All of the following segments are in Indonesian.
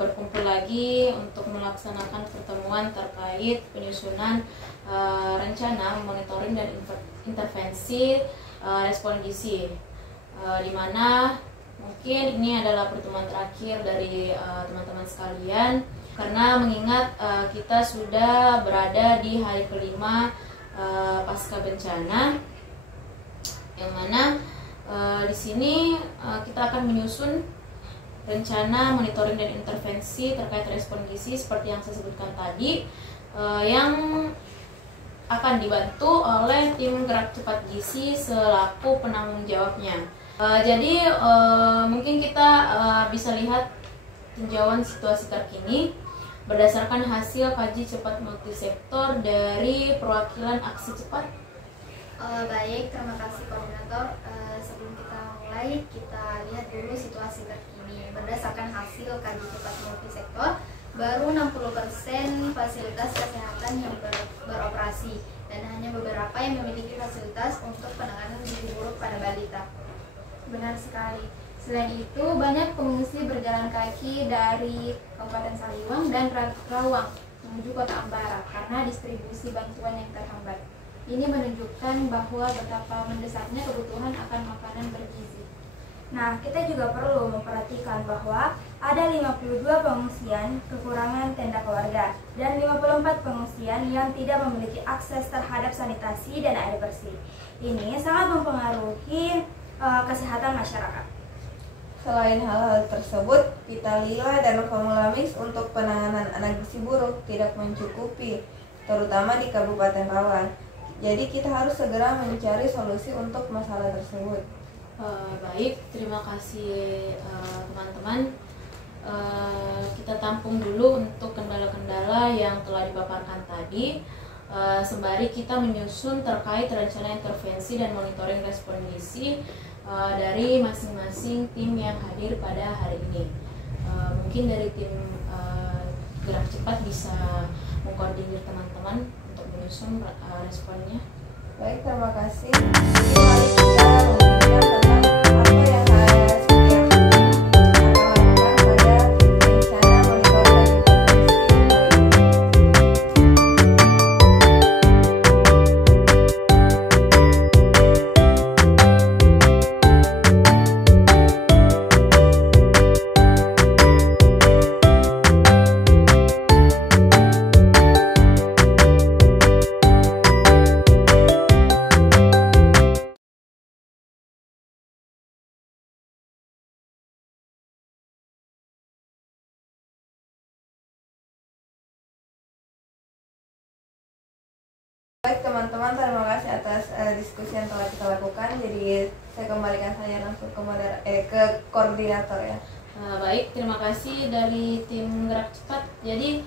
berkumpul lagi untuk melaksanakan pertemuan terkait penyusunan rencana monitoring dan intervensi respon gizi, di mana mungkin ini adalah pertemuan terakhir dari teman-teman sekalian, karena mengingat kita sudah berada di hari kelima pasca bencana, yang mana di sini kita akan menyusun rencana monitoring dan intervensi terkait respon gizi seperti yang saya sebutkan tadi, yang akan dibantu oleh tim gerak cepat gizi selaku penanggung jawabnya. Jadi mungkin kita bisa lihat tinjauan situasi terkini berdasarkan hasil kaji cepat multisektor dari perwakilan aksi cepat. Baik, terima kasih koordinator. Sebelum kita mulai, kita lihat dulu situasi terkini. Berdasarkan hasil kaji cepat multisektor, baru 60% fasilitas kesehatan yang beroperasi dan hanya beberapa yang memiliki fasilitas untuk penanganan gizi buruk pada balita. Benar sekali. Selain itu, banyak pengungsi berjalan kaki dari Kabupaten Saliwang dan Rawang menuju Kota Ambara karena distribusi bantuan yang terhambat. Ini menunjukkan bahwa betapa mendesaknya kebutuhan akan makanan bergizi. Nah, kita juga perlu memperhatikan bahwa ada 52 pengungsian kekurangan tenda keluarga dan 54 pengungsian yang tidak memiliki akses terhadap sanitasi dan air bersih. Ini sangat mempengaruhi kesehatan masyarakat. Selain hal-hal tersebut, Vitalila dan Formula Mix untuk penanganan anak gizi buruk tidak mencukupi, terutama di Kabupaten Rawang. Jadi kita harus segera mencari solusi untuk masalah tersebut. Baik, terima kasih teman-teman. Kita tampung dulu untuk kendala-kendala yang telah dipaparkan tadi, sembari kita menyusun terkait rencana intervensi dan monitoring respon gizi dari masing-masing tim yang hadir pada hari ini. Mungkin dari tim gerak cepat bisa mengkoordinir teman-teman untuk menyusun responnya. Baik, terima kasih. Jadi mari kita membicarakan tentang apa yang harus setiap akan lakukan pada rencana monitoring Baik teman-teman, terima kasih atas diskusi yang telah kita lakukan. Jadi saya kembalikan saja langsung ke koordinator ya. Baik, terima kasih dari tim gerak cepat. Jadi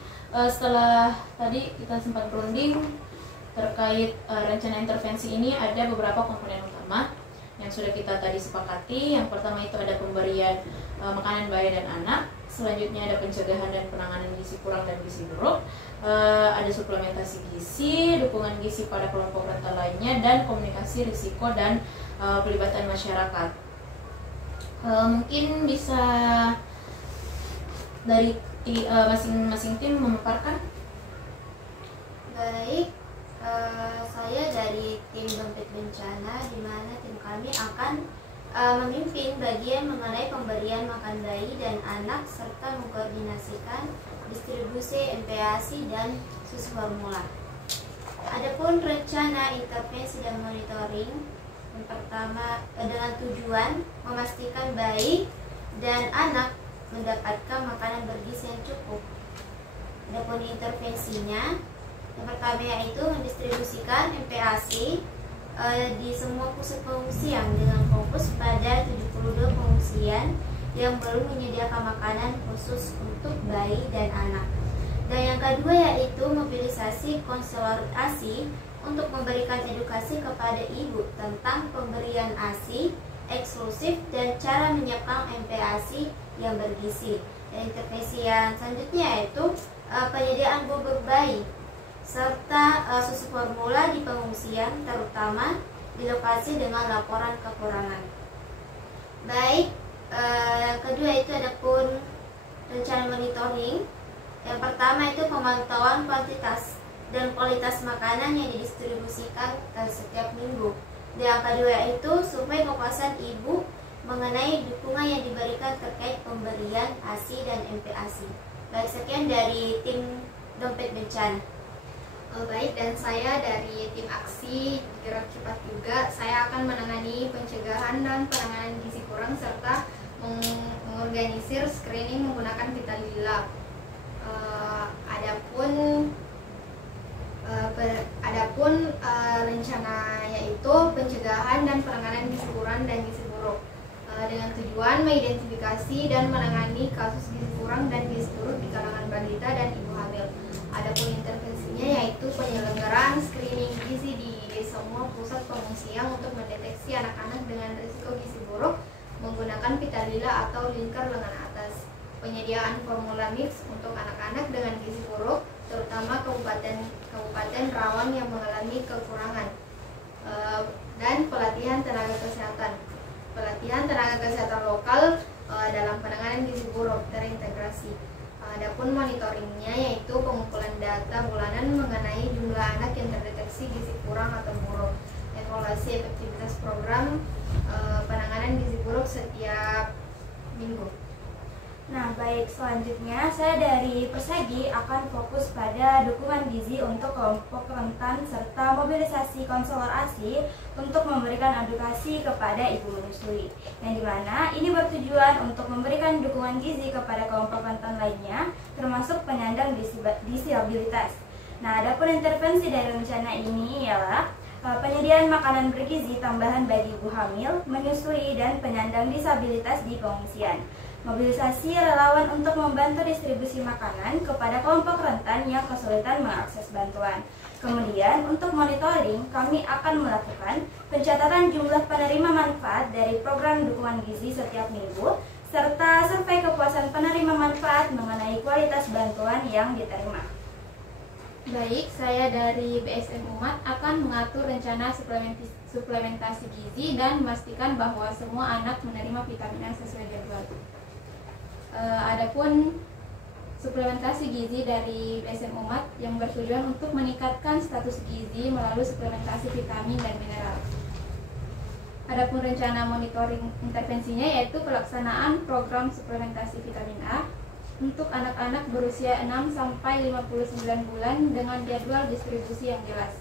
setelah tadi kita sempat berunding terkait rencana intervensi ini, ada beberapa komponen utama yang sudah kita tadi sepakati. Yang pertama itu ada pemberian makanan bayi dan anak. Selanjutnya ada pencegahan dan penanganan gizi kurang dan gizi buruk, ada suplementasi gizi, dukungan gizi pada kelompok rentan lainnya, dan komunikasi risiko dan pelibatan masyarakat. Mungkin bisa dari masing-masing tim memaparkan. Baik, saya dari tim dompet bencana, di mana tim kami akan memimpin bagian mengenai pemberian makan bayi dan anak serta mengkoordinasikan distribusi MPASI dan susu formula. Adapun rencana intervensi dan monitoring, yang pertama dengan tujuan memastikan bayi dan anak mendapatkan makanan bergizi yang cukup. Adapun intervensinya, yang pertama yaitu mendistribusikan MPASI di semua pusat pengungsian dengan fokus pada 72 pengungsian yang belum menyediakan makanan khusus untuk bayi dan anak. Dan yang kedua yaitu mobilisasi konselor ASI untuk memberikan edukasi kepada ibu tentang pemberian ASI eksklusif dan cara menyiapkan MPASI yang bergizi. Dan intervensi yang selanjutnya yaitu penyediaan bubur bayi serta susu formula di pengungsian, terutama di lokasi dengan laporan kekurangan. Baik, yang kedua itu adapun rencana monitoring. Yang pertama itu pemantauan kuantitas dan kualitas makanan yang didistribusikan setiap minggu. Dan yang kedua itu survei kepuasan ibu mengenai dukungan yang diberikan terkait pemberian ASI dan MPASI. Baik, sekian dari tim Dompet Bencana. Baik, dan saya dari tim aksi Gerak Cepat juga. Saya akan menangani pencegahan dan penanganan gizi kurang serta mengorganisir screening menggunakan Vita Lila. Adapun rencana yaitu pencegahan dan penanganan gizi kurang dan gizi buruk dengan tujuan mengidentifikasi dan menangani kasus gizi kurang dan gizi buruk di kalangan balita dan ibu hamil. Adapun intervensinya yaitu penyelenggaraan screening gizi di semua pusat pengungsian untuk mendeteksi anak-anak dengan risiko gizi buruk menggunakan Vita Lila atau lingkar lengan atas. Penyediaan formula mix untuk anak-anak dengan gizi buruk, terutama kabupaten rawan yang mengalami kekurangan, dan pelatihan tenaga kesehatan. Pelatihan tenaga kesehatan lokal dalam penanganan gizi buruk terintegrasi. Adapun monitoringnya yaitu pengumpulan data bulanan mengenai jumlah anak yang terdeteksi gizi kurang atau buruk. Evaluasi efektivitas program penanganan gizi buruk setiap minggu. Nah, baik, selanjutnya saya dari Persegi akan fokus pada dukungan gizi untuk kelompok rentan serta mobilisasi konselor ASI untuk memberikan edukasi kepada ibu menyusui, yang dimana ini bertujuan untuk memberikan dukungan gizi kepada kelompok rentan lainnya termasuk penyandang disabilitas. Nah, adapun intervensi dari rencana ini ialah penyediaan makanan bergizi tambahan bagi ibu hamil, menyusui, dan penyandang disabilitas di pengungsian. Mobilisasi relawan untuk membantu distribusi makanan kepada kelompok rentan yang kesulitan mengakses bantuan. Kemudian, untuk monitoring, kami akan melakukan pencatatan jumlah penerima manfaat dari program dukungan gizi setiap minggu, serta survei kepuasan penerima manfaat mengenai kualitas bantuan yang diterima. Baik, saya dari BSM Umat akan mengatur rencana suplementasi gizi dan memastikan bahwa semua anak menerima vitamin A sesuai jadwal. Adapun suplementasi gizi dari BSM Umat yang bertujuan untuk meningkatkan status gizi melalui suplementasi vitamin dan mineral. Adapun rencana monitoring intervensinya yaitu pelaksanaan program suplementasi vitamin A untuk anak-anak berusia 6 sampai 59 bulan dengan jadwal distribusi yang jelas.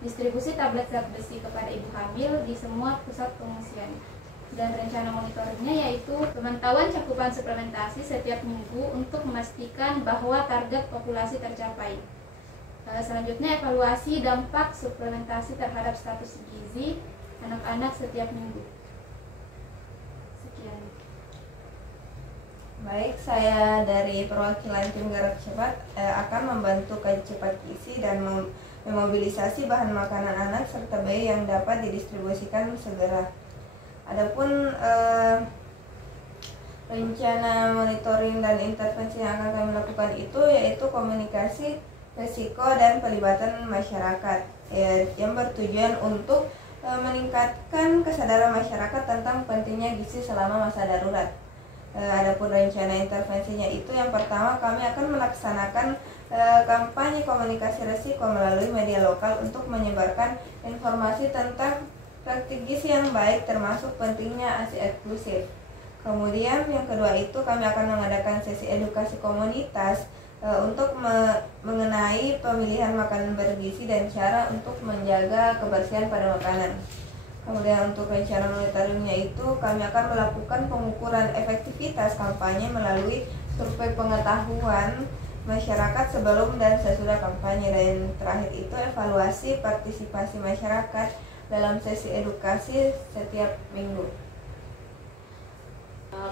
Distribusi tablet zat besi kepada ibu hamil di semua pusat pengungsian. Dan rencana monitoringnya yaitu pemantauan cakupan suplementasi setiap minggu untuk memastikan bahwa target populasi tercapai. Selanjutnya evaluasi dampak suplementasi terhadap status gizi anak-anak setiap minggu. Sekian. Baik, saya dari perwakilan tim Gerak Cepat akan membantu kaji cepat gizi dan memobilisasi bahan makanan anak serta bayi yang dapat didistribusikan segera. Adapun rencana monitoring dan intervensi yang akan kami lakukan itu yaitu komunikasi, risiko, dan pelibatan masyarakat yang bertujuan untuk meningkatkan kesadaran masyarakat tentang pentingnya gizi selama masa darurat. Adapun rencana intervensinya itu yang pertama kami akan melaksanakan kampanye komunikasi risiko melalui media lokal untuk menyebarkan informasi tentang praktik gizi yang baik termasuk pentingnya ASI eksklusif. Kemudian yang kedua itu kami akan mengadakan sesi edukasi komunitas untuk mengenai pemilihan makanan bergizi dan cara untuk menjaga kebersihan pada makanan. Kemudian untuk rencana monitoringnya itu kami akan melakukan pengukuran efektivitas kampanye melalui survei pengetahuan masyarakat sebelum dan sesudah kampanye, dan terakhir itu evaluasi partisipasi masyarakat dalam sesi edukasi setiap minggu.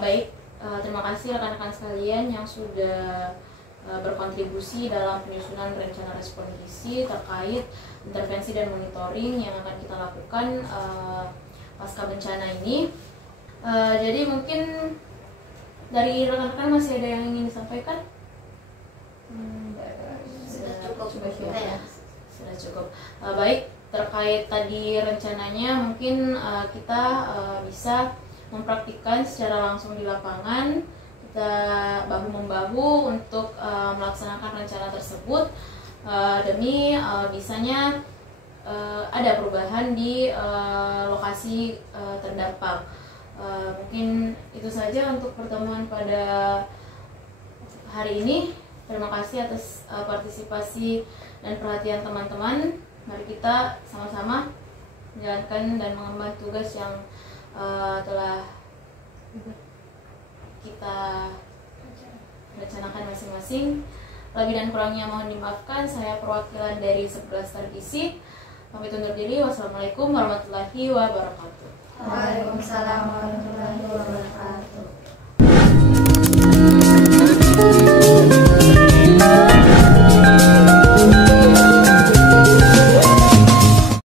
Baik, terima kasih rekan-rekan sekalian yang sudah berkontribusi dalam penyusunan rencana respon gizi terkait intervensi dan monitoring yang akan kita lakukan pasca bencana ini. Jadi mungkin dari rekan-rekan masih ada yang ingin disampaikan? Sudah cukup. Baik, terkait tadi rencananya mungkin kita bisa mempraktikkan secara langsung di lapangan. kita bahu-membahu untuk melaksanakan rencana tersebut demi bisanya ada perubahan di lokasi terdampak. Mungkin itu saja untuk pertemuan pada hari ini. Terima kasih atas partisipasi dan perhatian teman-teman. Mari kita sama-sama menjalankan dan mengemban tugas yang telah kita rencanakan masing-masing. Lebih dan kurangnya mohon dimaafkan. Saya perwakilan dari 11 Tardisi. Pamit undur diri. Wassalamualaikum warahmatullahi wabarakatuh. Waalaikumsalam warahmatullahi wabarakatuh.